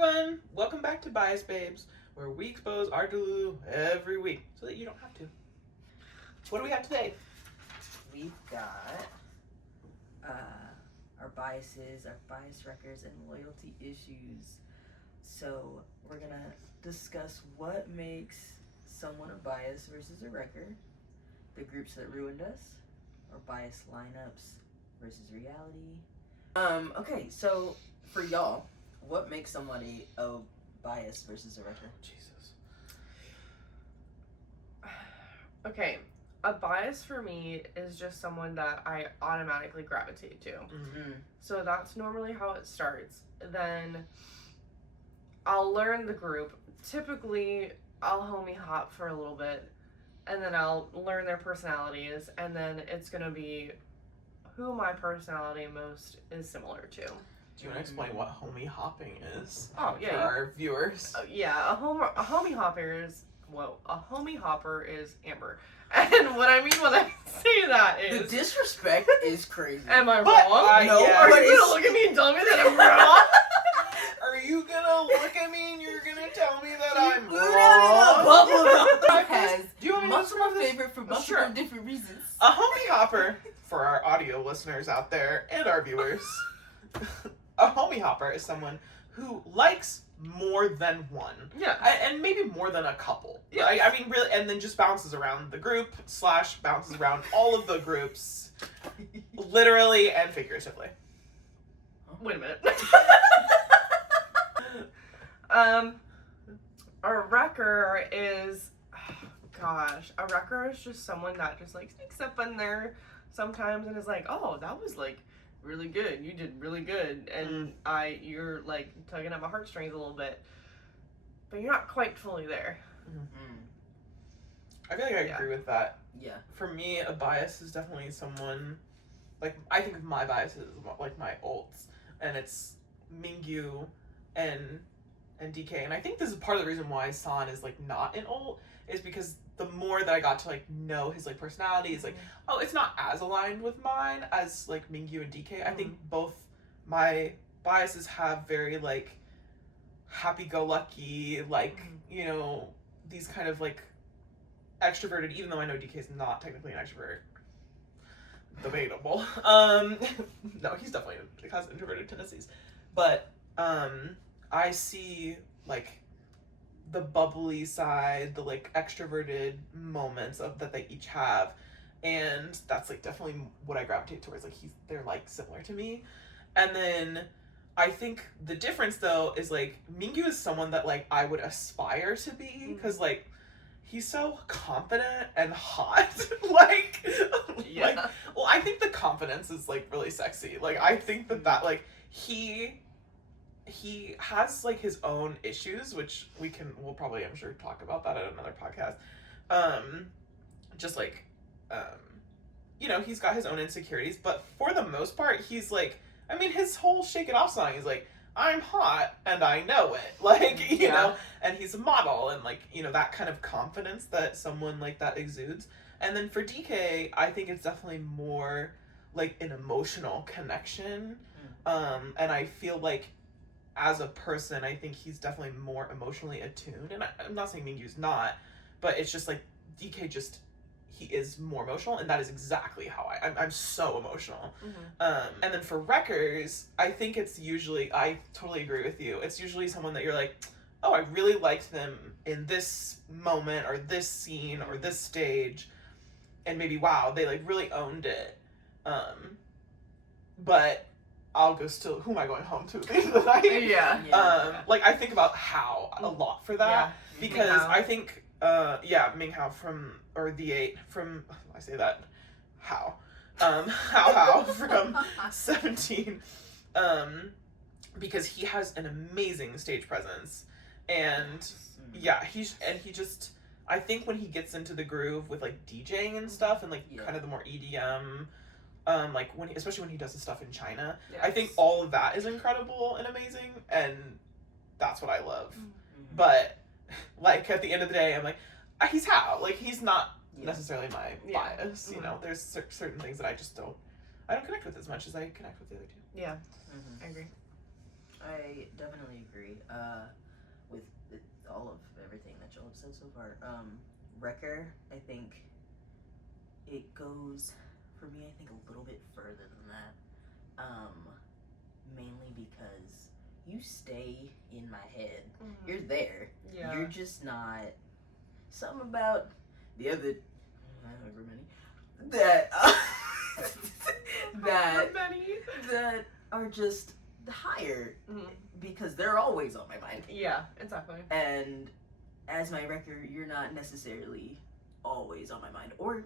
everyone! Welcome back to Bias Babes, where we expose our delulu every week so that you don't have to. What do we have today? We've got our biases, our bias records, and loyalty issues. So we're going to discuss what makes someone a bias versus a wrecker, the groups that ruined us, our bias lineups versus reality. Okay, so for y'all, what makes somebody a bias versus a wrecker? Jesus. Okay, a bias for me is just someone that I automatically gravitate to. Mm-hmm. So that's normally how it starts. Then I'll learn the group. Typically, I'll homie hop for a little bit, and then I'll learn their personalities, and then it's going to be who my personality most is similar to. Do you want to explain what homie hopping is? Oh, yeah. For our viewers. Yeah, a homie hopper is Amber. And what I mean when I say that is... The disrespect is crazy. Am I But wrong? No. Yeah. Are you gonna look at me and tell me that I'm wrong? Are you gonna look at me and you're gonna tell me that I'm We're not in a wrong? bubble has Do you want me to multiple describe this? favorite for multiple Sure. different reasons. A homie hopper, for our audio listeners out there and our viewers, a homie hopper is someone who likes more than one. Yeah. And maybe more than a couple. Yeah. I mean, really, and then just bounces around the group / bounces around all of the groups, literally and figuratively. Wait a minute. A wrecker is... a wrecker is just someone that just, like, sneaks up in there sometimes and is like, oh, that was, like, really good. You did really good. And you're, like, tugging at my heartstrings a little bit. But you're not quite fully there. Mm. I feel like I agree with that. Yeah. For me, a bias is definitely someone, like, I think of my biases, like, my ults, and it's Mingyu and DK. And I think this is part of the reason why San is, like, not an ult, is because the more that I got to, like, know his, like, personality, it's like, oh, it's not as aligned with mine as, like, Mingyu and DK. I think both my biases have very, like, happy-go-lucky, like, you know, these kind of, like, extroverted, even though I know DK is not technically an extrovert. Debatable. No, he's definitely has introverted tendencies. But, I see, like, the bubbly side, the, like, extroverted moments of that they each have, and that's, like, definitely what I gravitate towards. Like, they're, like, similar to me. And then I think the difference, though, is, like, Mingyu is someone that, like, I would aspire to be, because, like, he's so confident and hot. Like, Yeah. like, well, I think the confidence is, like, really sexy. Like, I think that, like, he has, like, his own issues, which we'll probably, I'm sure, talk about that at another podcast. Just, like, you know, he's got his own insecurities, but for the most part, he's, like, I mean, his whole Shake It Off song is, like, I'm hot, and I know it. Like, you know, and he's a model, and, like, you know, that kind of confidence that someone like that exudes. And then for DK, I think it's definitely more, like, an emotional connection. And I feel like, as a person, I think he's definitely more emotionally attuned. And I'm not saying Mingyu's not, but it's just, like, DK just, he is more emotional, and that is exactly how I'm so emotional. And then for wreckers, I think it's usually, I totally agree with you, it's usually someone that you're like, oh, I really liked them in this moment, or this scene, or this stage, and maybe, wow, they, like, really owned it. But I'll go still, who am I going home to at the end of the night? Yeah. Like, I think about How a lot for that, because I think, Ming Hao or the 8 from, I say that, How from 17, because he has an amazing stage presence, and he just, I think when he gets into the groove with, like, DJing and stuff, and, like, kind of the more EDM, like, especially when he does the stuff in China, I think all of that is incredible and amazing, and that's what I love. But, like, at the end of the day, I'm like, he's How, like, he's not necessarily my bias, you know, there's certain things that I don't connect with as much as I connect with the other two. Yeah, I agree. I definitely agree with all of everything that y'all have said so far. Wrecker, I think it goes, for me, I think a little bit further than that. Mainly because you stay in my head. Mm-hmm. You're there. Yeah. You're just not. Something about the other. However many. That. However many. That are just higher. Mm-hmm. Because they're always on my mind. Yeah, exactly. And as my wrecker, you're not necessarily always on my mind. Or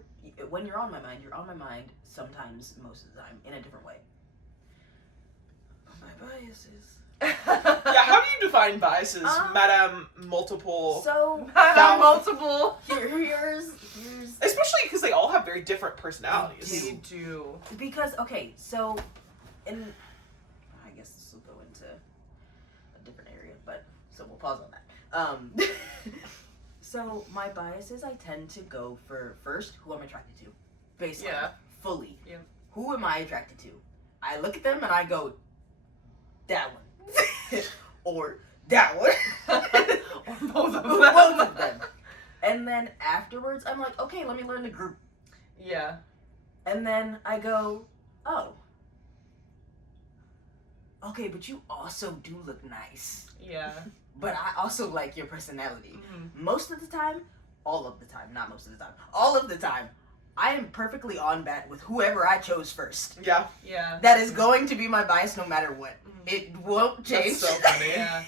when you're on my mind, you're on my mind sometimes, most of the time, in a different way. My biases. Yeah, how do you define biases, Madame Multiple? So, Madame Multiple. here's Especially because they all have very different personalities. They do. because okay, so, and I guess this will go into a different area, but so we'll pause on that. So my biases, I tend to go for first who I'm attracted to, basically, fully. Yeah. Who am I attracted to? I look at them and I go, that one, or that one, Or both of them. both of them. And then afterwards, I'm like, okay, let me learn the group. Yeah. And then I go, oh, okay, but you also do look nice. Yeah. But I also like your personality. Mm-hmm. Most of the time, all of the time, not most of the time, all of the time, I am perfectly on bat with whoever I chose first. Yeah. Yeah. That is going to be my bias no matter what. Mhm. It won't change. That's so funny. Yeah.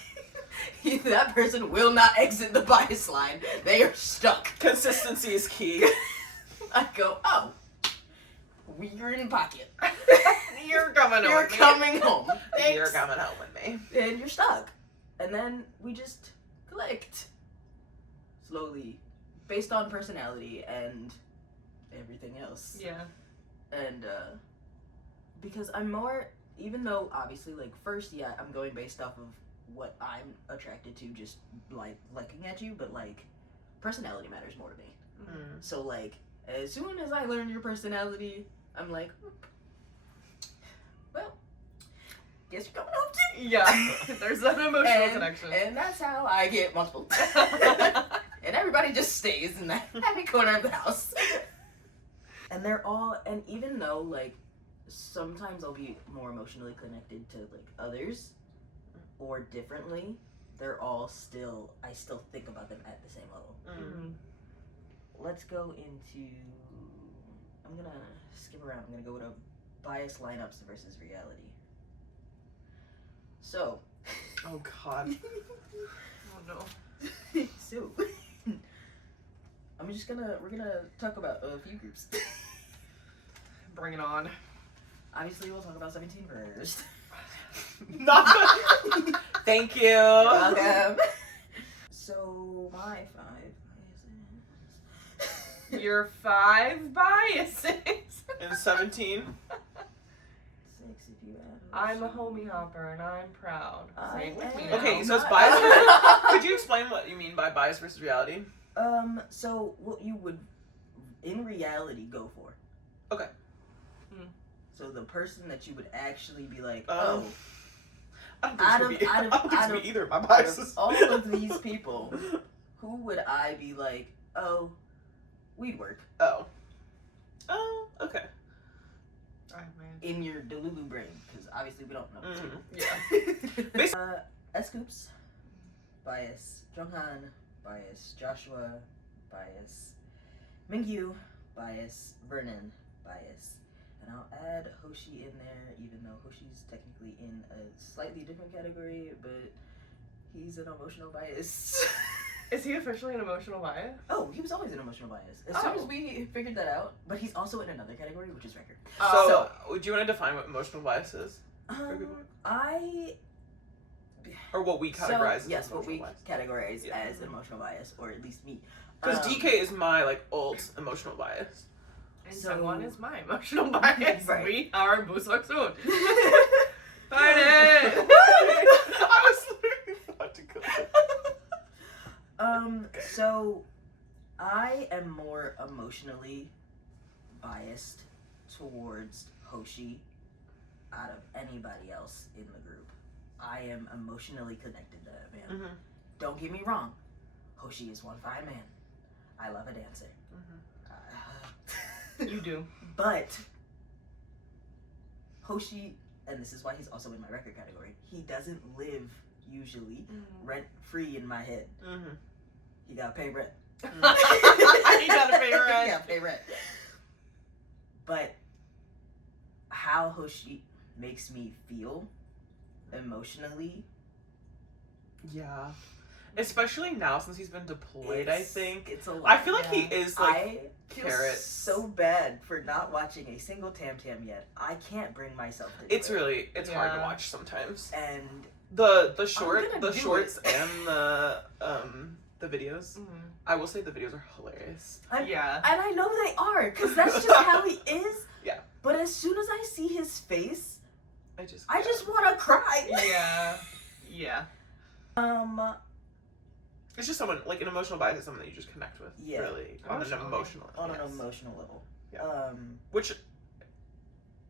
That person will not exit the bias line. They are stuck. Consistency is key. I go, oh, you're in pocket. You're coming home. You're coming home. You're Thanks. coming home with me. And you're stuck. And then we just clicked. Slowly. Based on personality and everything else. Yeah. And, because I'm more, even though obviously, like, first, yeah, I'm going based off of what I'm attracted to, just, like, looking at you, but, like, personality matters more to me. Mm. So, like, as soon as I learn your personality, I'm like, well, guess you're coming home too. Yeah. There's an emotional connection. And that's how I get multiple. And everybody just stays in that happy corner of the house. And they're all, and even though, like, sometimes I'll be more emotionally connected to, like, others, or differently, they're all still, I still think about them at the same level. Mm-hmm. Let's go into, I'm gonna skip around, I'm gonna go to bias lineups versus reality. So. Oh God. Oh no. So. We're gonna talk about a few groups. Bring it on. Obviously, we'll talk about 17 first. Not the- Thank you. You're welcome. So, my 5 biases. Your 5 biases. And 17. 6 if you add. I'm a homie hopper and I'm proud. Say it with me now. Okay, so it's not- bias. Could you explain what you mean by bias versus reality? So what you would, in reality, go for. Okay. So the person that you would actually be like, I don't think Out it of- would be, out of- I don't think out it would of- be either of my out of biases. all of these people, who would I be like, oh, we'd work Oh. Oh, okay. Oh, man. in your Delulu brain, because obviously we don't know. Mhm. Yeah. S-Scoops, bias. Junghan, bias. Joshua, bias. Mingyu, bias. Vernon, bias. And I'll add Hoshi in there, even though Hoshi's technically in a slightly different category, but he's an emotional bias. Is he officially an emotional bias? Oh, he was always an emotional bias. As soon Oh. as we figured that out, but he's also in another category, which is record. So, would you want to define what emotional bias is? I Or what we categorize as yes, what we emotional bias? categorize Yeah. as emotional bias, or at least me. Because DK is my, like, ult emotional bias. And So- someone is my emotional bias. Right. We are Busoksun. Fight I it! was literally about to go. So I am more emotionally biased towards Hoshi out of anybody else in the group. I am emotionally connected to that man. Mm-hmm. Don't get me wrong, Hoshi is one fine man. I love a dancer. You do. But Hoshi, and this is why he's also in my record category, he doesn't live usually rent-free in my head. Mm-hmm. He gotta pay rent. You gotta pay rent. He gotta pay rent. But how Hoshi makes me feel emotionally, Yeah. Especially now since he's been deployed, I think. it's a lot. I feel like he is like I feel carrots. so bad for not watching a single Tam Tam yet. I can't bring myself to do It's it. really hard to Yeah. watch sometimes. And The gonna shorts do it. and the videos. I will say the videos are hilarious. Yeah. And I know they are, because that's just how he is. Yeah. But as soon as I see his face, I just want to cry. Yeah. Yeah. It's just someone like an emotional bias is someone that you just connect with. Yeah. Really on an emotional On yes. an emotional level. Yeah. Which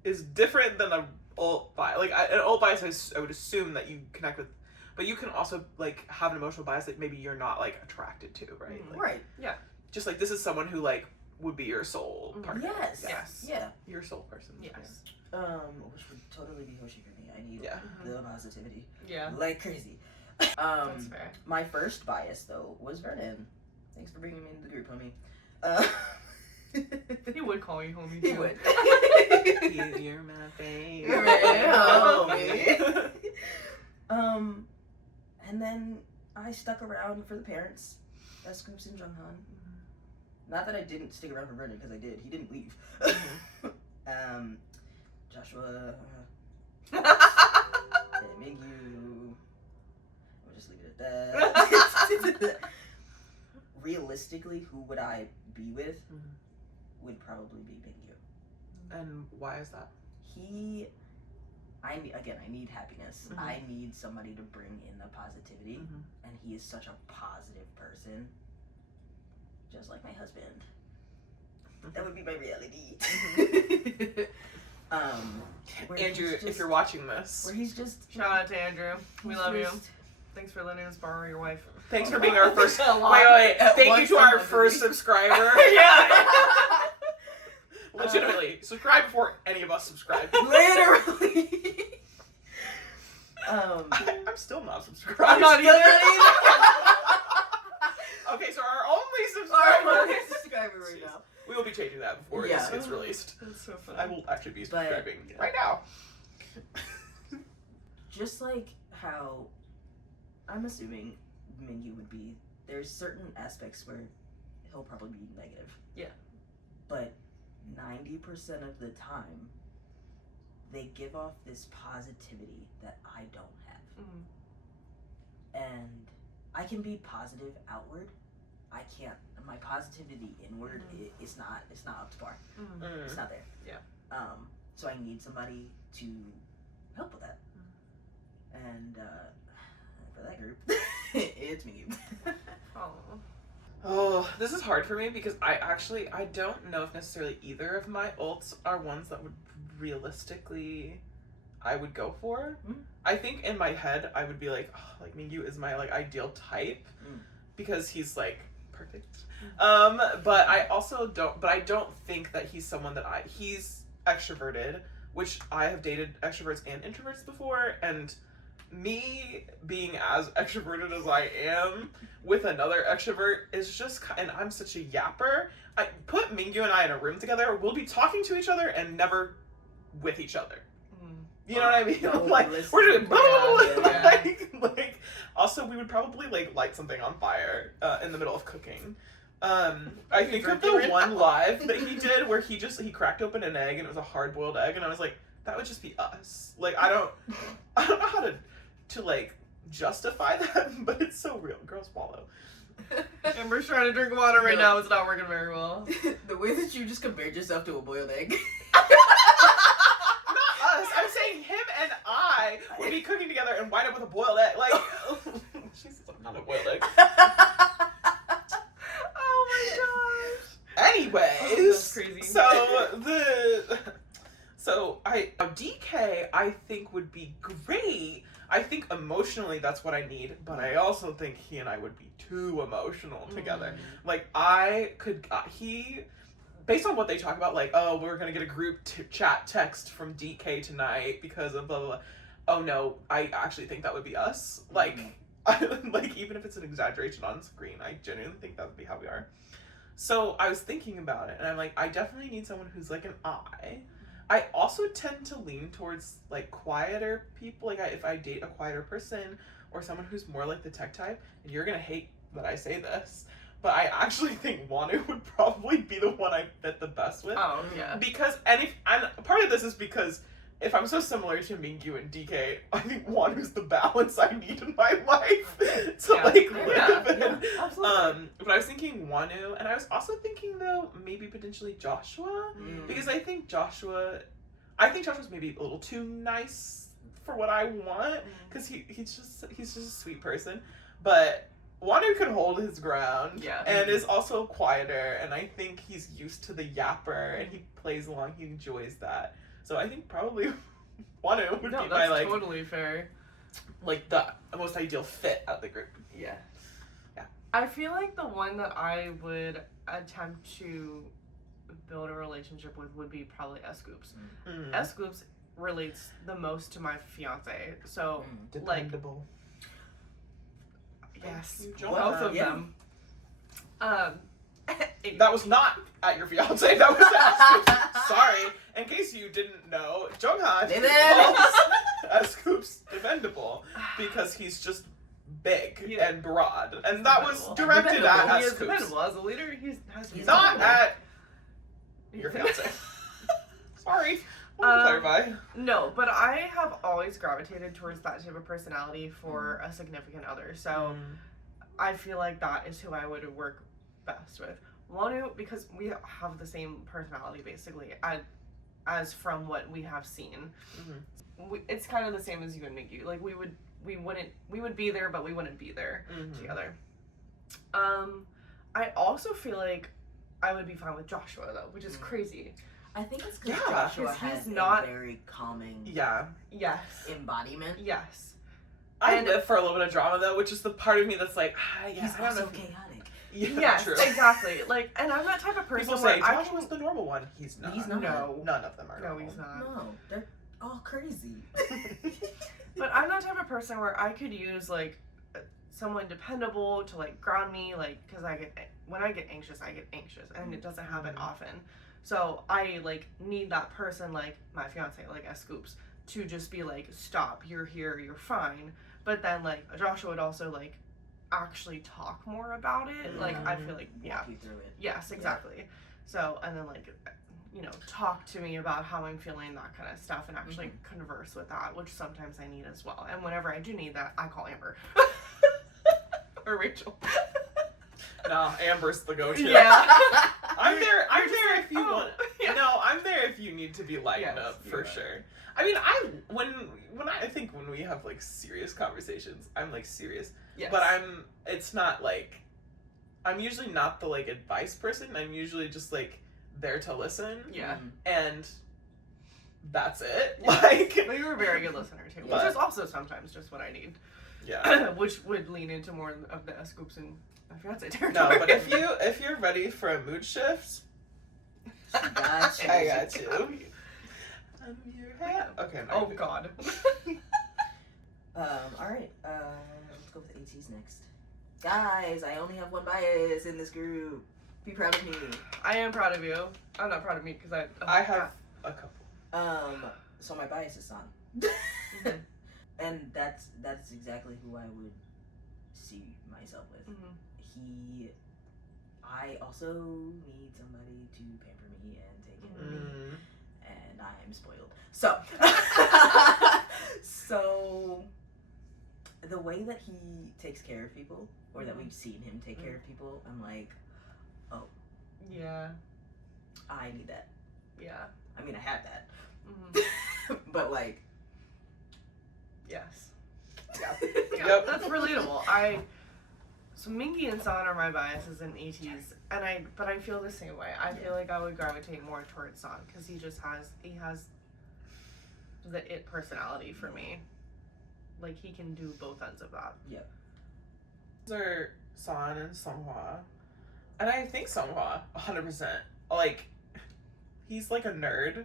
is different than a alt bias. Like an alt bias, I would assume that you connect with, but you can also like have an emotional bias that maybe you're not like attracted to, right? Like, right. just like this is someone who like would be your soul partner. Yes. Yeah. Yes. Yeah. Your soul person. Yes. Which would totally be Hoshi for me. I need Yeah. the positivity. Yeah. Like crazy. That's fair. My first bias though was Vernon. Thanks for bringing me into the group, homie. He would call you homie. He too. would. You're my baby. Homie. And then I stuck around for the parents. That's Scoops and Junghan. Not that I didn't stick around for Vernon, because I did. He didn't leave. Joshua. Mingyu. We'll just leave it at that. Realistically, who would I be with? Would probably be Mingyu. And why is that? I need happiness. I need somebody to bring in the positivity, and he is such a positive person, just like my husband. That would be my reality. Andrew, if you're watching this, where he's just Shout out to Andrew. We love you. Thanks for letting us borrow your wife. thanks for being our first. Wait. Thank you to our first subscriber. Yeah. Legitimately, subscribe before any of us subscribe. Literally. I'm still not subscribed. I'm not either. Okay, so our only Subscriber right now. We will be changing that before Yeah. it's released. That's so funny. I will actually be subscribing right now. Just like how I'm assuming Mingyu would be, there's certain aspects where he'll probably be negative. Yeah. But 90% of the time, they give off this positivity that I don't have. And I can be positive outward. I can't. My positivity inward, it's not up to par. It's not there. Yeah. So I need somebody to help with that. And for that group, it's me. Oh, this is hard for me because I don't know if necessarily either of my ults are ones that would realistically I would go for. I think in my head I would be like, oh, like Mingyu is my like ideal type because he's like perfect. But I also don't think that he's someone that he's extroverted, which I have dated extroverts and introverts before, and me being as extroverted as I am with another extrovert is just, and I'm such a yapper. I put Mingyu and I in a room together, we'll be talking to each other and never with each other. You know what I mean? No, like listen. we're doing Yeah. like also we would probably like light something on fire in the middle of cooking. I think of the one live that he did where he cracked open an egg and it was a hard boiled egg and I was like, that would just be us. Like I don't know how to like justify that, but it's so real. Girls swallow. Amber's trying to drink water right now. It's not working very well. The way that you just compared yourself to a boiled egg. Not us. I'm saying him and I would be cooking together and wind up with a boiled egg. Like, she's not a boiled egg. Oh my gosh. Anyways, That's crazy. So DK I think would be great. I think emotionally that's what I need, but I also think he and I would be too emotional together. Like, I could, based on what they talk about, like, oh, we're gonna get a group chat text from DK tonight because of blah, blah, blah. Oh no, I actually think that would be us. Like, like, even if it's an exaggeration on screen, I genuinely think that would be how we are. So I was thinking about it, and I'm like, I definitely need someone who's like an I also tend to lean towards like quieter people. Like, if I date a quieter person or someone who's more like the tech type, and you're gonna hate that I say this, but I actually think Wanu would probably be the one I fit the best with. Oh yeah. Because and part of this is because if I'm so similar to Mingyu and DK, I think Wanu's the balance I need in my life to like live in. Absolutely. But I was thinking Wanu, and I was also thinking though maybe potentially Joshua, because I think Joshua's maybe a little too nice for what I want, because he's just a sweet person, but Wanu can hold his ground, and is also quieter, and I think he's used to the yapper, and he plays along, he enjoys that. So I think probably Wanu would be my, like, totally fair. Like, the most ideal fit of the group. Yeah. I feel like the one that I would attempt to build a relationship with would be probably S-Goops. S-Goops relates the most to my fiance. So, dependable. Yes, Both of them. That was not at your fiance. That was at S-Goops. Sorry. In case you didn't know, Jonghan calls S-Goops dependable because he's just big and broad, and that was directed at S-Goops. He is dependable as a leader. He's not at your fiance. Sorry. Clarify. No, but I have always gravitated towards that type of personality for a significant other. So I feel like that is who I would work best with. Wanu, because we have the same personality basically, as from what we have seen. It's kind of the same as you and Mingyu. Like, we would be there, but we wouldn't be there together. I also feel like I would be fine with Joshua though, which is crazy. I think it's because Joshua has a very calming embodiment. Yes. I live for a little bit of drama though, which is the part of me that's like, he's also chaotic. Yes, true. Exactly. Like, and I'm that type of person. People say Joshua's the normal one. He's not. He's not. No, none of them are. No, he's not. No, they're all crazy. But I'm that type of person where I could use like someone dependable to like ground me, like, because when I get anxious, and it doesn't happen often. So I like need that person, like my fiance, like S-Goops, to just be like, stop, you're here, you're fine. But then like Joshua would also like actually talk more about it. Like, I feel like walk you through it. Yes, exactly. So, and then like, you know, talk to me about how I'm feeling, that kind of stuff, and actually converse with that, which sometimes I need as well. And whenever I do need that, I call Amber. Or Rachel. No, Amber's the go-to. Yeah. I'm there if you want. No, I'm there if you need to be lightened up, for sure. I mean, I think when we have like serious conversations, I'm like serious. Yes. But it's not like, I'm usually not the like advice person. I'm usually just like there to listen. Yeah. And that's it. Like, but you're a very good listener too, which is also sometimes just what I need. Yeah. Which would lean into more of the S-Goops and my fiance territory. No, but if you're ready for a mood shift, I got you. I'm your head. Okay. Oh God. Alright. Let's go with ATs next. Guys, I only have one bias in this group. Be proud of me. I am proud of you. I'm not proud of me because I have a couple. So my bias is San. And that's exactly who I would see myself with. I also need somebody to pamper me and take care of me, and I'm spoiled. So the way that he takes care of people, or that we've seen him take care of people, I'm like, oh, yeah, I need that. Yeah, I mean, I have that, but like, yes, yeah, yep, that's relatable. So Mingy and San are my biases in ATs, but I feel the same way. I feel like I would gravitate more towards San because he has the it personality for me. like he can do both ends of that. These are San and Songhwa. And I think Songhwa, 100%. Like, he's like a nerd,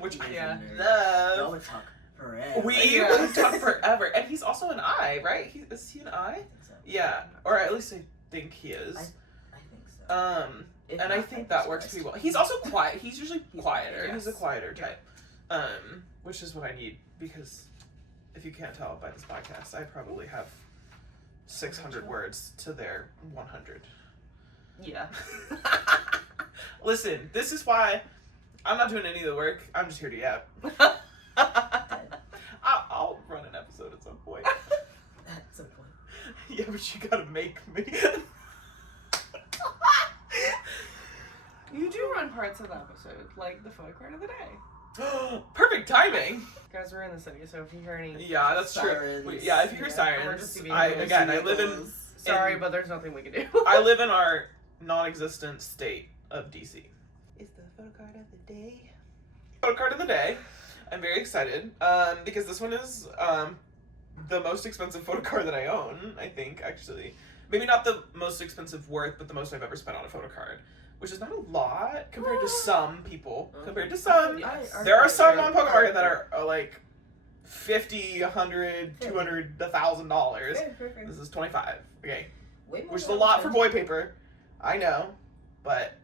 which I love. Y'all would talk forever. We would talk forever. And he's also an I, right? Is he an I? I think so. Yeah. Or at least I think he is. I think so. If And not, I think I'd that be works surprised. pretty well. He's also quiet. He's usually quieter. yes. He's a quieter Yeah. type. Which is what I need, because if you can't tell by this podcast, I probably have 600 words to their 100. Yeah. Listen, this is why I'm not doing any of the work. I'm just here to yap. I'll run an episode at some point. At some point. Yeah, but you gotta make me. You do run parts of the episode, like the photo card of the day. Perfect timing. Guys, we're in the city, so if you hear any... Yeah, that's Sirens. true. Yeah, if you hear Yeah, sirens, emergency I vehicles. live in Sorry, but there's nothing we can do. I live in our non-existent state of DC. It's the photo card of the day. Photo card of the day. I'm very excited because this one is the most expensive photo card that I own, I think, actually. Maybe not the most expensive worth, but the most I've ever spent on a photo card, which is not a lot compared to some people. Compared to some. Yes. There are some on Pokemarket that are like $50, $100, $200, $1,000. Fair. This is $25. Okay. Way more Which is a than lot for I boy paper. I know. But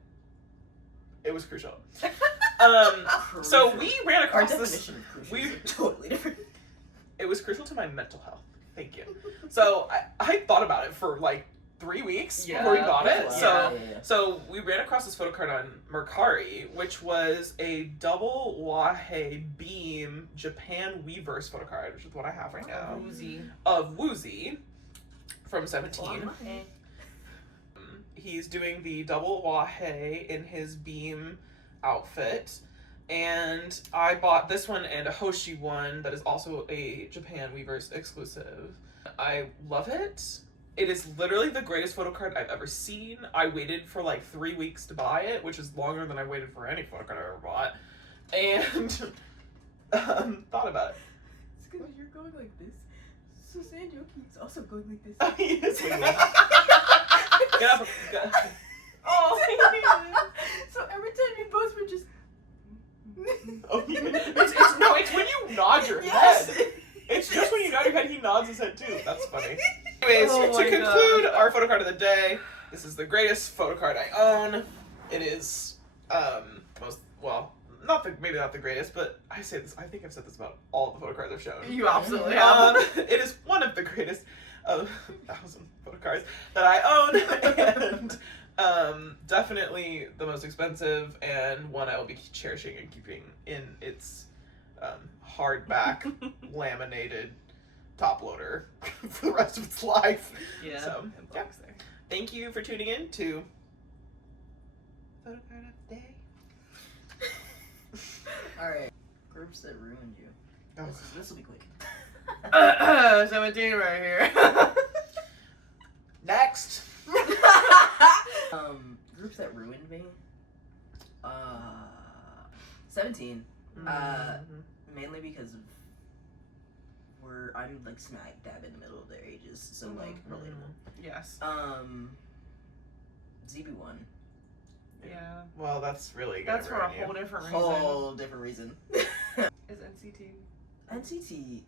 it was crucial. Crucial. So we ran Our across this. definition of crucial we- is totally different. It was crucial to my mental health. Thank you. So I thought about it for like 3 weeks before we Yeah. bought it. Wow. So Yeah. so we ran across this photo card on Mercari, which was a double Wahei Beam Japan Weverse photo card, which is what I have right now, Woozy. of Woozy from 17. Wahei. He's doing the double Wahei in his Beam outfit. And I bought this one and a Hoshi one that is also a Japan Weverse exclusive. I love it. It is literally the greatest photo card I've ever seen. I waited for like 3 weeks to buy it, which is longer than I waited for any photo card I ever bought. And thought about it. It's because you're going like this. So Sanjoki's also going like this. Yes, we will. Get up. Get- Oh, So every time you both were just. Oh, it's when you nod your Yes. head. It's just when you nod your head, he nods his head too. That's funny. Anyways, Oh to my conclude our photo card of the day, this is the greatest photo card I own. It is maybe not the greatest, but I say this. I think I've said this about all the photo cards I've shown. you absolutely have. It is one of the greatest of 1,000 photo cards that I own, and definitely the most expensive, and one I will be cherishing and keeping in its hardback laminated top loader for the rest of its life. Yeah. So, it yeah. belongs there. Thank you for tuning in to Photo Card of the Day. Alright. Groups that ruined you. Oh. This will be quick. 17 right here. Next. Groups that ruined me. 17. Mainly because of I'm like smack dab in the middle of their ages, so like relatable. Yes. ZB1. Yeah. Well, that's really gonna That's for a ruin you. whole different reason. Whole different reason. Is NCT. NCT.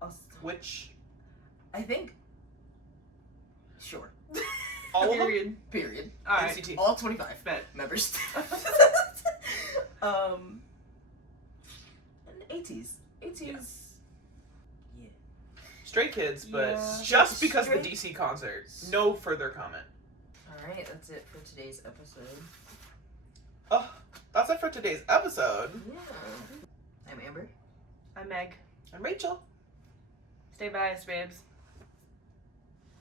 Also, Which I think. Sure. all of them? Period. Period. Alright. NCT. All 25 Bet. members. And 80s. 80s. Yeah. Stray Kids, but Yeah. just because of Stray- the DC concert. No further comment. Alright, that's it for today's episode. Oh, that's it for today's episode. Yeah. I'm Amber. I'm Meg. I'm Rachel. Stay biased, babes.